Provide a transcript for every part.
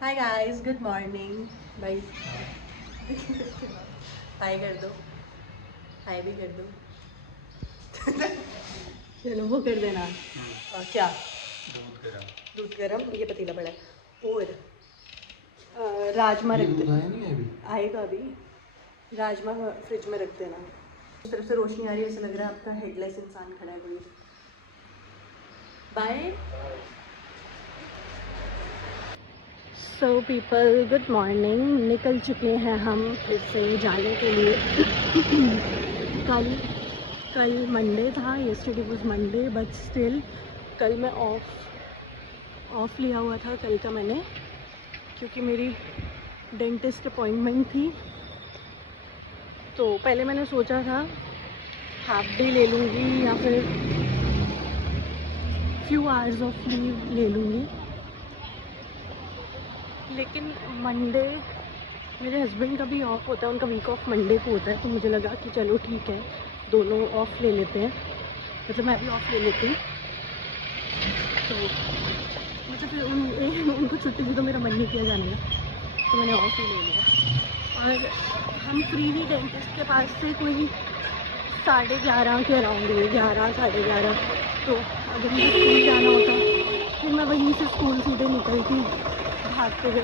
Hi guys, good morning. भाई हाय कर दो, हाय भी कर दो। चलो वो कर देना। क्या? दूध गरम, ये पतीला पड़ा है। और राजमा रख दे। आएगा अभी। राजमा फ्रिज में रख देना। उस तरफ से रोशनी आ रही है, ऐसा लग रहा है आपका हेडलेस इंसान खड़ा है कोई। Bye. So people, good morning. निकल चुके हैं हम फिर से जाने के लिए। कल कल मंडे था, yesterday was Monday, but still कल मैं ऑफ लिया हुआ था कल का मैंने, क्योंकि मेरी डेंटिस्ट अपॉइंटमेंट थी। तो पहले मैंने सोचा था हाफ डे ले लूँगी या फिर फ्यू आवर्स ऑफ लीव ले लूँगी, लेकिन मंडे मेरे हस्बैंड का भी ऑफ होता है, उनका वीक ऑफ मंडे को होता है। तो मुझे लगा कि चलो ठीक है, दोनों ऑफ ले लेते हैं, मतलब मैं भी ऑफ ले लेती हूँ। तो मतलब फिर उनको छुट्टी थी तो मेरा मन नहीं किया जाने का, तो मैंने ऑफ ही ले लिया। और हम फ्री ही डेंटिस्ट के पास से कोई 11:30 के अराउंड हुए, 11 11:30। तो अगर मुझे स्कूल जाना होता फिर मैं वहीं से स्कूल सीधे निकलती भागते हुए,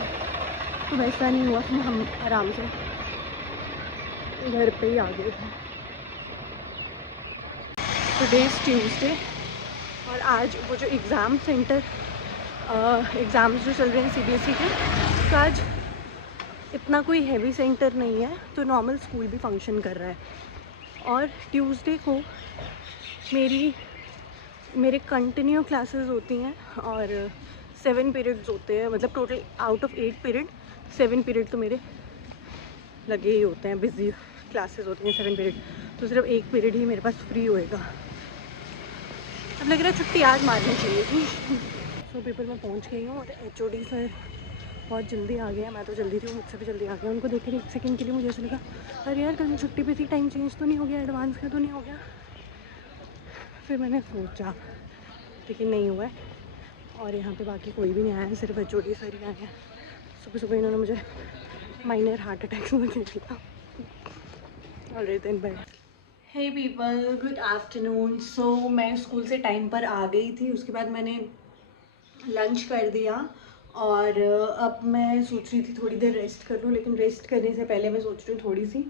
तो वैसा नहीं हुआ। फिर हम आराम से घर पे ही आ गए थे। टुडे इज़ ट्यूसडे, और आज वो जो एग्ज़ाम सेंटर एग्ज़ाम्स जो चल रहे हैं सीबीएसई के, तो आज इतना कोई हैवी सेंटर नहीं है, तो नॉर्मल स्कूल भी फंक्शन कर रहा है। और ट्यूसडे को मेरे कंटिन्यू क्लासेस होती हैं, और 7 पीरियड्स होते हैं, मतलब total out of 8 period 7 period तो मेरे लगे ही होते हैं, बिजी क्लासेस होती हैं 7 पीरियड। तो सिर्फ 1 पीरियड ही मेरे पास फ्री होएगा। अब लग रहा है छुट्टी आज मारनी चाहिए थी। सो पेपर में पहुंच गई हूँ, और एचओडी सर बहुत जल्दी आ गया। मैं तो जल्दी थी, वो मुझसे भी जल्दी आ गया। उनको देख कर एक सेकंड के लिए मुझे ऐसा लगा, अरे यार कल छुट्टी पे थी, टाइम चेंज तो नहीं हो गया, एडवांस का तो नहीं हो गया। फिर मैंने सोचा, लेकिन नहीं हुआ है। और यहाँ पे बाकी कोई भी नहीं आया है, सिर्फ एचओडी सर ही आए हैं। सुबह सुबह इन्होंने मुझे माइनर हार्ट अटैक में दे दिया। ऑलरेडी दिन बेड। Hey people, good afternoon. So मैं स्कूल से टाइम पर आ गई थी, उसके बाद मैंने लंच कर दिया, और अब मैं सोच रही थी थोड़ी देर रेस्ट कर लूँ। लेकिन रेस्ट करने से पहले मैं सोच रही हूँ थोड़ी सी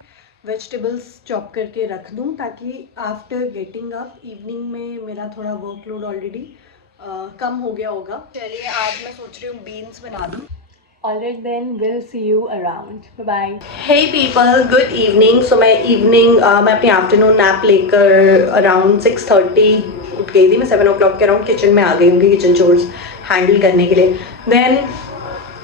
वेजिटेबल्स चॉप करके रख दूँ, ताकि आफ्टर गेटिंग अप इवनिंग में मेरा थोड़ा वर्कलोड ऑलरेडी कम हो गया होगा। चलिए आज मैं सोच रही हूँ बीन्स बना दूँ। Alright then, we'll see you around. Bye bye. Hey people, good evening. So मैं मैं अपनी आफ्टरनून नैप लेकर अराउंड 6:30 उठ गई थी। मैं 7 o'clock के अराउंड किचन में आ गई हूँ किचन चोर्स हैंडल करने के लिए। Then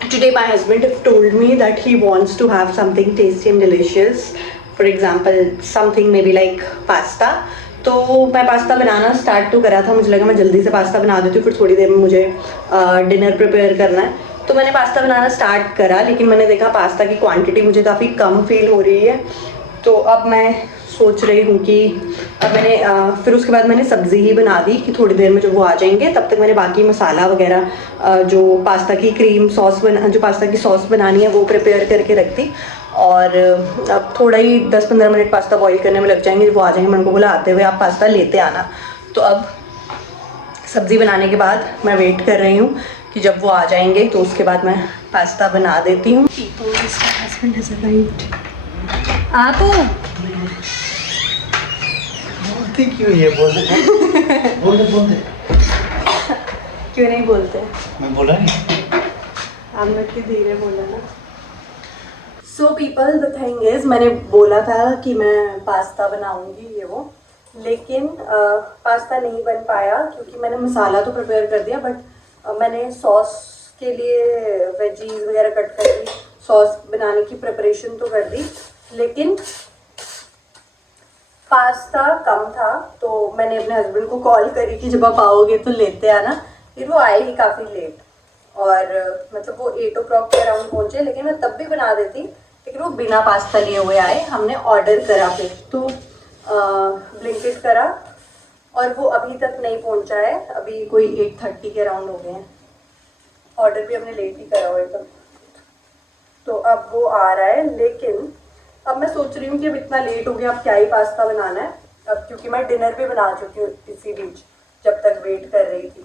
today my husband have told me that he wants to have something tasty and delicious. For example, something maybe like pasta. तो मैं पास्ता बनाना स्टार्ट तो करा था, मुझे लगा मैं जल्दी से पास्ता बना देती हूँ, फिर थोड़ी देर में मुझे डिनर प्रिपेयर करना है। तो मैंने पास्ता बनाना स्टार्ट करा, लेकिन मैंने देखा पास्ता की क्वांटिटी मुझे काफ़ी कम फील हो रही है। तो अब मैं सोच रही हूँ कि अब मैंने फिर उसके बाद मैंने सब्ज़ी ही बना दी कि थोड़ी देर में जब वो आ जाएंगे तब तक मैंने बाकी मसाला वगैरह जो पास्ता की क्रीम सॉस जो पास्ता की सॉस बनानी है वो प्रिपेयर करके रख दी। और अब थोड़ा ही 10-15 मिनट पास्ता बॉईल करने में लग जाएंगे। जब वो आ जाएंगे मैं उनको बोला आते हुए आप पास्ता लेते आना। तो अब सब्ज़ी बनाने के बाद मैं वेट कर रही हूँ कि जब वो आ जाएंगे तो उसके बाद मैं पास्ता बना देती हूँ। आप क्यों ये बोलते क्यों नहीं बोलते? मैं बोला नहीं। आपने इतनी धीरे बोला ना। So people, the thing is, मैंने बोला था कि मैं पास्ता बनाऊंगी ये वो, लेकिन पास्ता नहीं बन पाया क्योंकि मैंने मसाला तो प्रिपेयर कर दिया, बट मैंने सॉस के लिए वेजीज वगैरह कट कर दी, सॉस बनाने की प्रिपरेशन तो कर दी, लेकिन पास्ता कम था। तो मैंने अपने हस्बैंड को कॉल करी कि जब आप आओगे तो लेते आना। फिर वो आए ही काफ़ी लेट, और मतलब वो 8 o'clock के अराउंड पहुँचे, लेकिन मैं तब भी बना देती, लेकिन वो बिना पास्ता लिए हुए आए। हमने ऑर्डर करा फिर तो ब्लिंकिट करा, और वो अभी तक नहीं पहुँचा है। अभी कोई 8:30 के अराउंड हो गए हैं। ऑर्डर भी हमने लेट ही करा हुआ एकदम। तो अब वो आ रहा है, लेकिन अब मैं सोच रही हूँ कि अब इतना लेट हो गया, अब क्या ही पास्ता बनाना है अब, क्योंकि मैं डिनर भी बना चुकी हूँ इसी बीच, जब तक वेट कर रही थी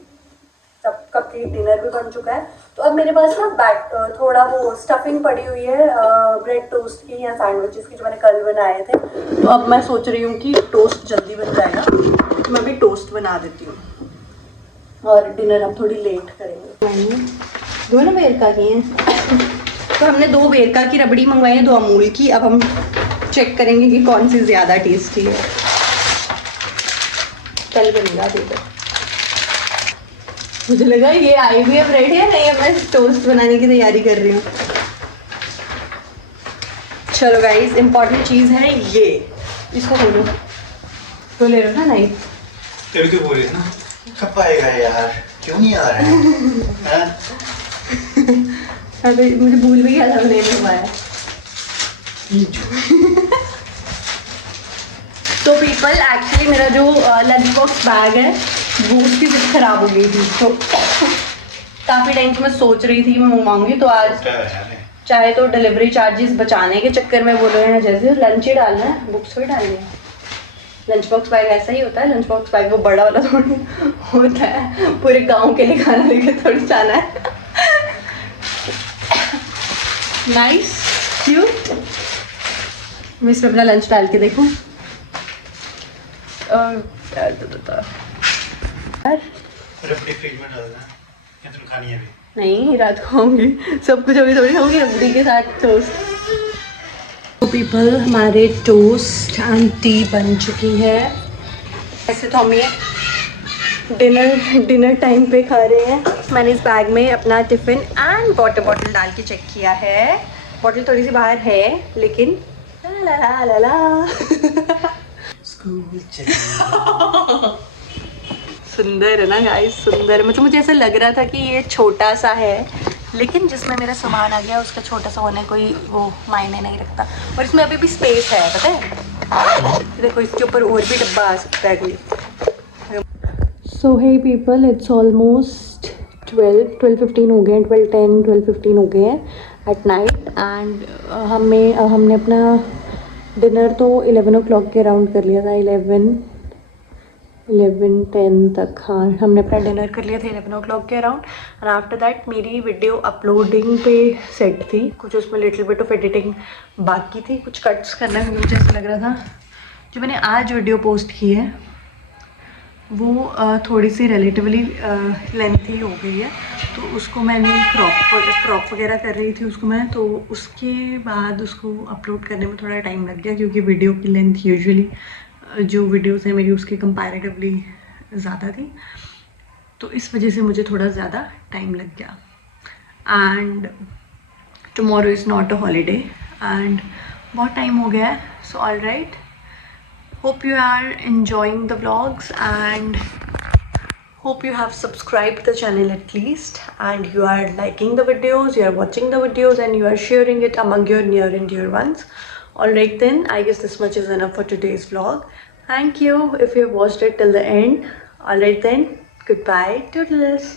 तब कब की डिनर भी बन चुका है। तो अब मेरे पास ना थोड़ा वो स्टफिंग पड़ी हुई है ब्रेड टोस्ट की या सैंडविचेस की, जो मैंने कल बनाए थे। तो अब मैं सोच रही हूँ कि टोस्ट जल्दी बन जाएगा, तो मैं भी टोस्ट बना देती हूँ और डिनर अब थोड़ी लेट करेंगे। दोनों बेरका की हैं तो हमने 2 बेरका की रबड़ी मंगवाई है, 2 अमूल की। अब हम चेक करेंगे कि कौन सी ज़्यादा टेस्टी है। कल बनेगा देखो। मुझे लगा ये आई हुई है ब्रेड है, नहीं है, मैं टोस्ट बनाने की तैयारी कर रही हूँ। चलो गाइस, इम्पोर्टेंट चीज़ है ये, इसको खोलो तो ले लो ना नाइफ। तभी तो बोल रही ना, कब आएगा यार, क्यों नहीं आ रहा है? अरे मुझे भूल भी गया था नहीं मंगवाया। तो पीपल, एक्चुअली मेरा जो लंच बॉक्स बैग है वो उसकी जिप खराब हो गई थी, तो काफ़ी टाइम से मैं सोच रही थी मैं मंगवाऊंगी, तो आज चाहे तो डिलीवरी चार्जेस बचाने के चक्कर में बोल रहे हैं जैसे लंच ही डालना है, बुक्स भी डालनी है। लंच बॉक्स बैग ऐसा ही होता है, लंच बॉक्स बैग वो बड़ा वाला थोड़ी होता है, पूरे गांव के लिए खाना लेकर थोड़ी जाना है। Nice, cute. मैं इसमें अपना लंच डाल के देखूं। रबड़ी फ्रिज में डालना, क्या तुम खानी है अभी? नहीं, रात को खाऊंगी, सब कुछ अभी थोड़ी खाऊंगी, रबड़ी के साथ टोस्ट। तो पीपल, हमारे टोस्ट एंड टी बन चुकी है। ऐसे तो हम ये डिनर टाइम पे खा रहे हैं। मैंने इस बैग में अपना टिफ़िन एंड वाटर बॉटल डाल के चेक किया है। बॉटल थोड़ी सी बाहर है, लेकिन ला ला ला ला स्कूल चले। सुंदर है ना गाइस, सुंदर। मतलब मुझे ऐसा लग रहा था कि ये छोटा सा है, लेकिन जिसमें मेरा सामान आ गया उसका छोटा सा होने कोई वो मायने नहीं रखता। और इसमें अभी भी स्पेस है, पता है, देखो इसके ऊपर और भी डब्बा आ सकता है कोई। सो हे पीपल, इट्स ऑलमोस्ट 12:15 हो गए हैं, 12:10 12:15 हो गए हैं एट नाइट। एंड हमने अपना डिनर तो 11 o'clock के अराउंड कर लिया था, 11:10 तक। हाँ, हमने अपना डिनर कर लिया था 11 o'clock के अराउंड। एंड आफ्टर दैट मेरी वीडियो अपलोडिंग पे सेट थी, कुछ उसमें लिटिल बिट ऑफ एडिटिंग बाकी थी, कुछ कट्स करना है, मुझे ऐसा लग रहा था। जो मैंने आज वीडियो पोस्ट की है वो थोड़ी सी रिलेटिवली लेंथी हो गई है, तो उसको मैंने क्रॉप वगैरह कर रही थी उसको मैं, तो उसके बाद उसको अपलोड करने में थोड़ा टाइम लग गया, क्योंकि वीडियो की लेंथ यूजुअली जो वीडियोस हैं मेरी उसके कंपैरेटिवली ज़्यादा थी, तो इस वजह से मुझे थोड़ा ज़्यादा टाइम लग गया। And tomorrow is not a holiday and बहुत टाइम हो गया है, so all right, hope you are enjoying the vlogs and hope you have subscribed the channel at least, and you are liking the videos, you are watching the videos, and you are sharing it among your near and dear ones. Alright then, I guess this much is enough for today's vlog. Thank you if you have watched it till the end. Alright then, goodbye, toodles.